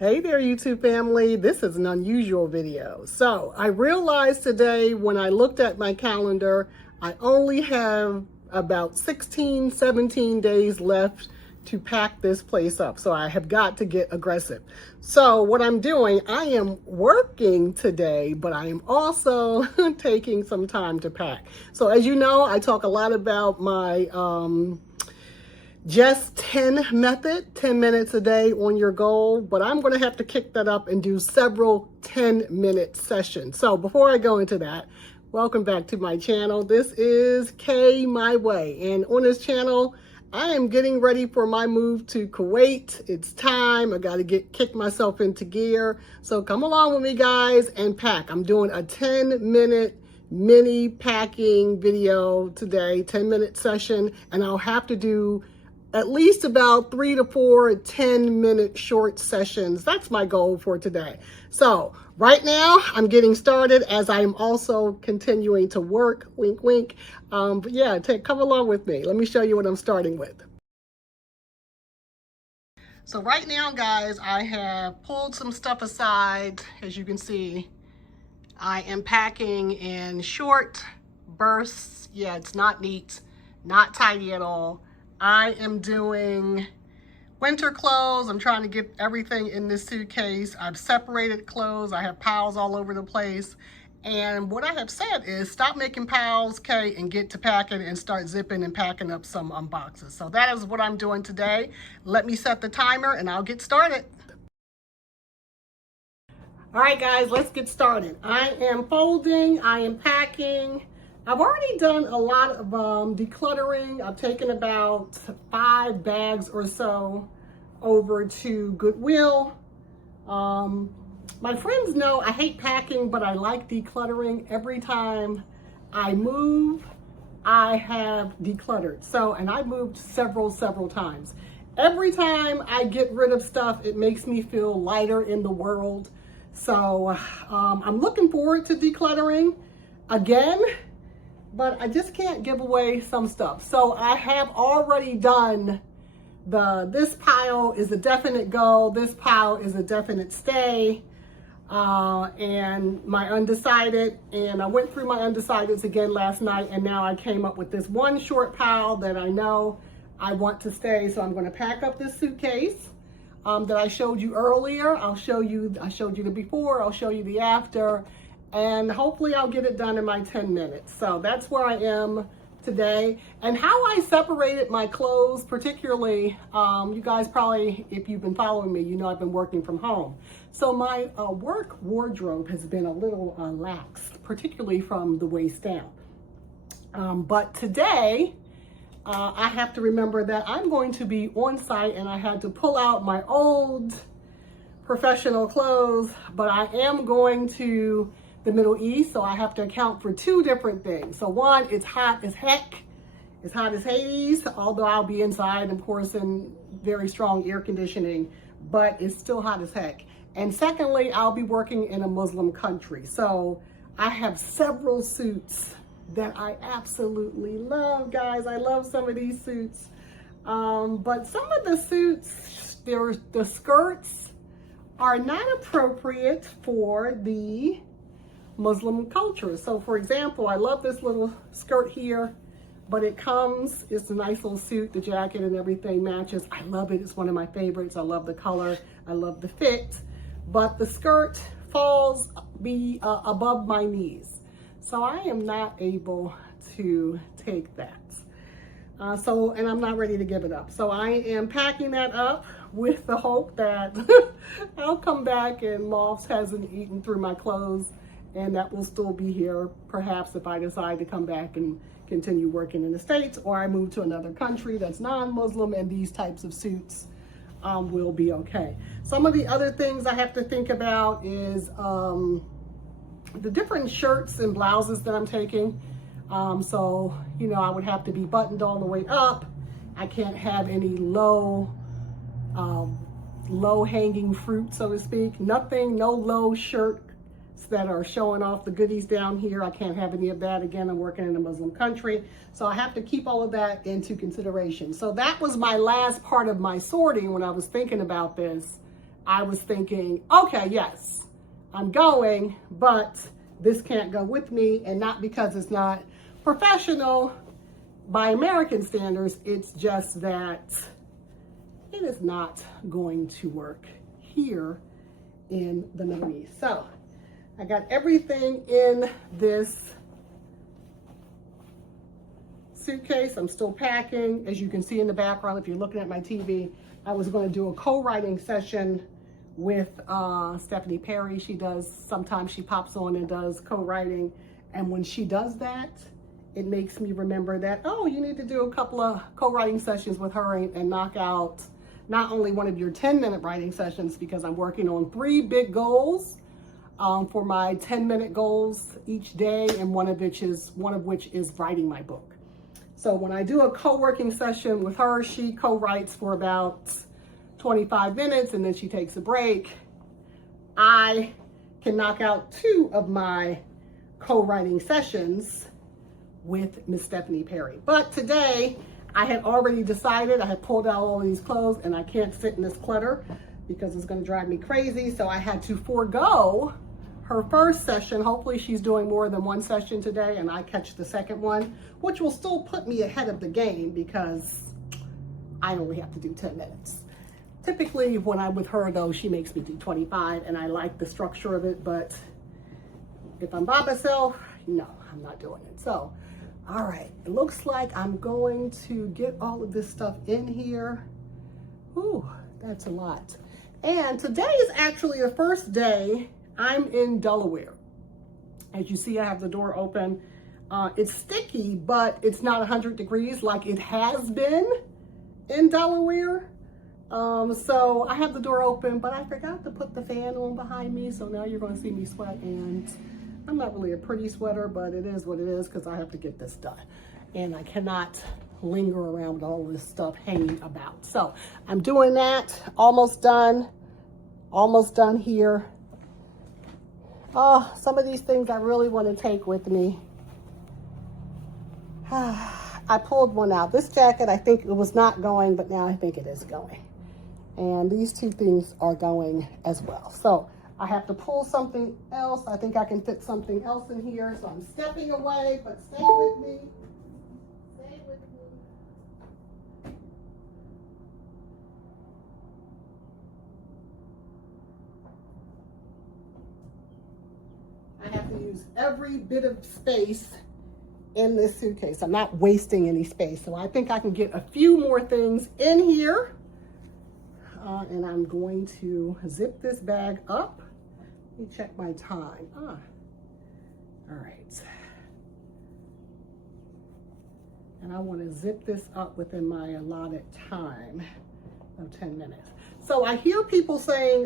Hey there, YouTube family. This is an unusual video. So I realized today when I looked at my calendar, I only have about 16, 17 days left to pack this place up. So I have got to get aggressive. So what I'm doing, I am working today, but I am also taking some time to pack. So as you know, I talk a lot about my just 10 method, 10 minutes a day on your goal, but I'm going to have to kick that up and do several 10-minute sessions. So before I go into that, welcome back to my channel. This is K My Way, and on this channel, I am getting ready for my move to Kuwait. It's time. I got to kick myself into gear. So come along with me, guys, and pack. I'm doing a 10-minute mini packing video today, 10-minute session, and I'll have to do at least about 3 to 4 10-minute short sessions. That's my goal for today. So right now I'm getting started as I am also continuing to work, wink, wink. But yeah, come along with me. Let me show you what I'm starting with. So right now, guys, I have pulled some stuff aside. As you can see, I am packing in short bursts. Yeah, it's not neat, not tidy at all. I am doing winter clothes. I'm trying to get everything in this suitcase. I've separated clothes. I have piles all over the place. And what I have said is stop making piles, Kay, and get to packing and start zipping and packing up some boxes. So that is what I'm doing today. Let me set the timer and I'll get started. All right, guys, let's get started. I am folding, I am packing. I've already done a lot of decluttering. I've taken about 5 bags or so over to Goodwill. My friends know I hate packing, but I like decluttering. Every time I move, I have decluttered. So, and I moved several times. Every time I get rid of stuff, it makes me feel lighter in the world. So I'm looking forward to decluttering again, but I just can't give away some stuff. So I have already done this pile is a definite go, this pile is a definite stay, and my undecided, and I went through my undecideds again last night, and now I came up with this one short pile that I know I want to stay. So I'm going to pack up this suitcase that I showed you earlier. I showed you the before, I'll show you the after, and hopefully I'll get it done in my 10 minutes. So that's where I am today. And how I separated my clothes, particularly, you guys probably, if you've been following me, you know I've been working from home. So my work wardrobe has been a little lax, particularly from the waist down. But today, I have to remember that I'm going to be on site, and I had to pull out my old professional clothes, but I am going to the Middle East, so I have to account for 2 different things. So one, it's hot as heck. It's hot as Hades, although I'll be inside, of course, in very strong air conditioning, but it's still hot as heck. And secondly, I'll be working in a Muslim country. So I have several suits that I absolutely love, guys. I love some of these suits. But some of the suits, the skirts are not appropriate for the Muslim culture. So for example, I love this little skirt here, but it's a nice little suit, the jacket and everything matches. I love it, it's one of my favorites. I love the color, I love the fit, but the skirt falls above my knees. So I am not able to take that. And I'm not ready to give it up. So I am packing that up with the hope that I'll come back and moths hasn't eaten through my clothes, and that will still be here, perhaps if I decide to come back and continue working in the States, or I move to another country that's non-Muslim, and these types of suits will be okay. Some of the other things I have to think about is the different shirts and blouses that I'm taking. So, you know, I would have to be buttoned all the way up. I can't have any low hanging fruit, so to speak. No low shirts that are showing off the goodies down here. I can't have any of that. Again, I'm working in a Muslim country, so I have to keep all of that into consideration. So that was my last part of my sorting when I was thinking about this. I was thinking, okay, yes, I'm going, but this can't go with me. And not because it's not professional by American standards, it's just that it is not going to work here in the Middle East. So I got everything in this suitcase. I'm still packing. As you can see in the background, if you're looking at my TV, I was going to do a co-writing session with Stephanie Perry. Sometimes she pops on and does co-writing. And when she does that, it makes me remember that, oh, you need to do a couple of co-writing sessions with her and knock out not only one of your 10-minute writing sessions, because I'm working on 3 big goals for my 10-minute goals each day, and one of which is writing my book. So when I do a co-working session with her, she co-writes for about 25 minutes and then she takes a break. I can knock out 2 of my co-writing sessions with Miss Stephanie Perry. But today I had already decided, I had pulled out all of these clothes and I can't sit in this clutter because it's going to drive me crazy. So I had to forego her first session. Hopefully she's doing more than 1 session today and I catch the second one, which will still put me ahead of the game because I only have to do 10 minutes. Typically when I'm with her though, she makes me do 25 and I like the structure of it, but if I'm by myself, no, I'm not doing it. So, all right, it looks like I'm going to get all of this stuff in here. Ooh, that's a lot. And today is actually the first day I'm in Delaware. As you see, I have the door open. It's sticky, but it's not 100 degrees like it has been in Delaware. So I have the door open, but I forgot to put the fan on behind me. So now you're going to see me sweat, and I'm not really a pretty sweater, but it is what it is because I have to get this done. And I cannot linger around with all this stuff hanging about. So I'm doing that. Almost done here. Oh, some of these things I really want to take with me. I pulled one out. This jacket, I think it was not going, but now I think it is going. And these 2 things are going as well. So I have to pull something else. I think I can fit something else in here. So I'm stepping away, but stay with me. Stay with me. I have to use every bit of space in this suitcase. I'm not wasting any space. So I think I can get a few more things in here. And I'm going to zip this bag up. Let me check my time. All right. And I want to zip this up within my allotted time of 10 minutes. So I hear people saying,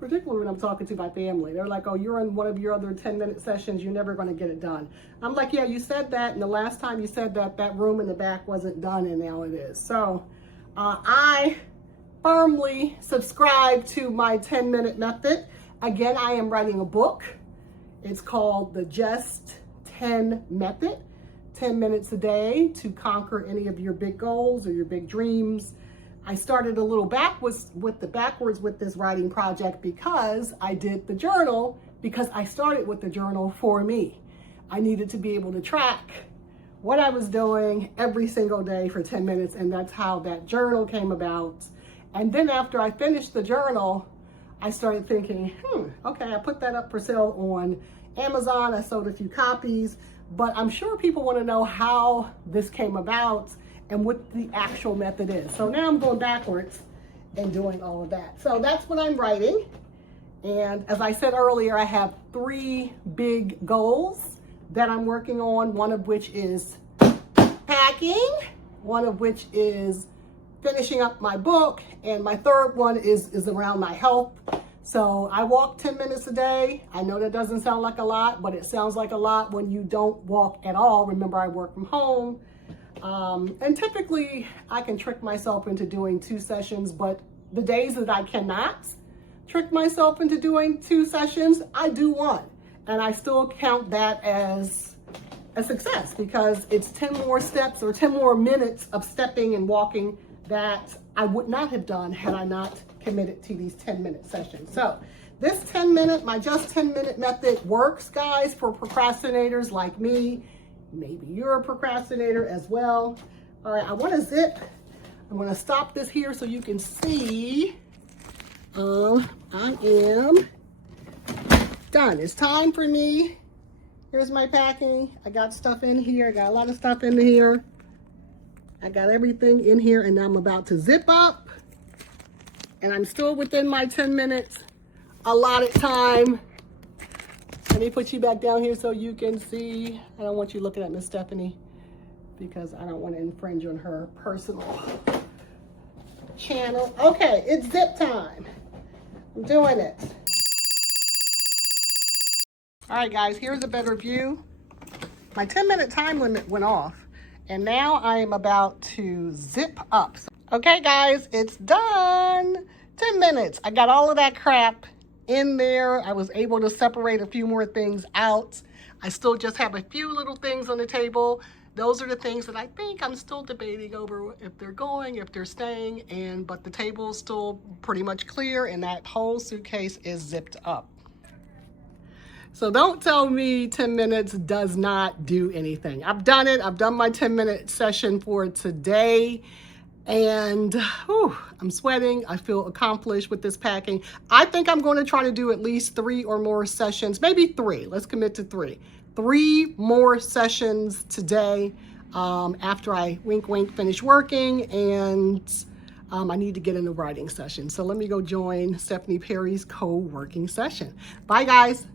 particularly when I'm talking to my family, they're like, oh, you're in one of your other 10-minute sessions, you're never going to get it done. I'm like, yeah, you said that, and the last time you said that, that room in the back wasn't done, and now it is. So I firmly subscribe to my 10-minute method. Again, I am writing a book. It's called the Just 10 Method. 10 minutes a day to conquer any of your big goals or your big dreams. I started a little backwards with this writing project because I did the journal, because I started with the journal for me. I needed to be able to track what I was doing every single day for 10 minutes, and that's how that journal came about. And then after I finished the journal, I started thinking, okay, I put that up for sale on Amazon. I sold a few copies, but I'm sure people want to know how this came about and what the actual method is. So now I'm going backwards and doing all of that. So that's what I'm writing. And as I said earlier, I have 3 big goals that I'm working on, one of which is packing, one of which is finishing up my book, and my third one is around my health. So I walk 10 minutes a day. I know that doesn't sound like a lot, but it sounds like a lot when you don't walk at all. Remember, I work from home. And typically I can trick myself into doing 2 sessions, but the days that I cannot trick myself into doing 2 sessions, I do 1. And I still count that as a success because it's 10 more steps or 10 more minutes of stepping and walking that I would not have done had I not committed to these 10-minute sessions. So this 10-minute, my just 10-minute method works, guys, for procrastinators like me. Maybe you're a procrastinator as well. All right, I want to zip. I'm going to stop this here so you can see. I am done. It's time for me. Here's my packing. I got stuff in here. I got a lot of stuff in here. I got everything in here, and now I'm about to zip up. And I'm still within my 10 minutes allotted time. Let me put you back down here so you can see. I don't want you looking at Miss Stephanie because I don't want to infringe on her personal channel. Okay, it's zip time. I'm doing it. All right, guys, here's a better view. My 10-minute time limit went off, and now I am about to zip up. Okay, guys, it's done. 10 minutes. I got all of that crap in there. I was able to separate a few more things out. I still just have a few little things on the table. Those are the things that I think I'm still debating over if they're going, if they're staying, but the table's still pretty much clear, and that whole suitcase is zipped up. So don't tell me 10 minutes does not do anything. I've done it. I've done my 10-minute session for today, and I'm sweating. I feel accomplished with this packing. I think I'm going to try to do at least 3 or more sessions, maybe 3. Let's commit to 3. 3 more sessions today after I wink, wink, finish working, and I need to get in a writing session. So let me go join Stephanie Perry's co-working session. Bye, guys.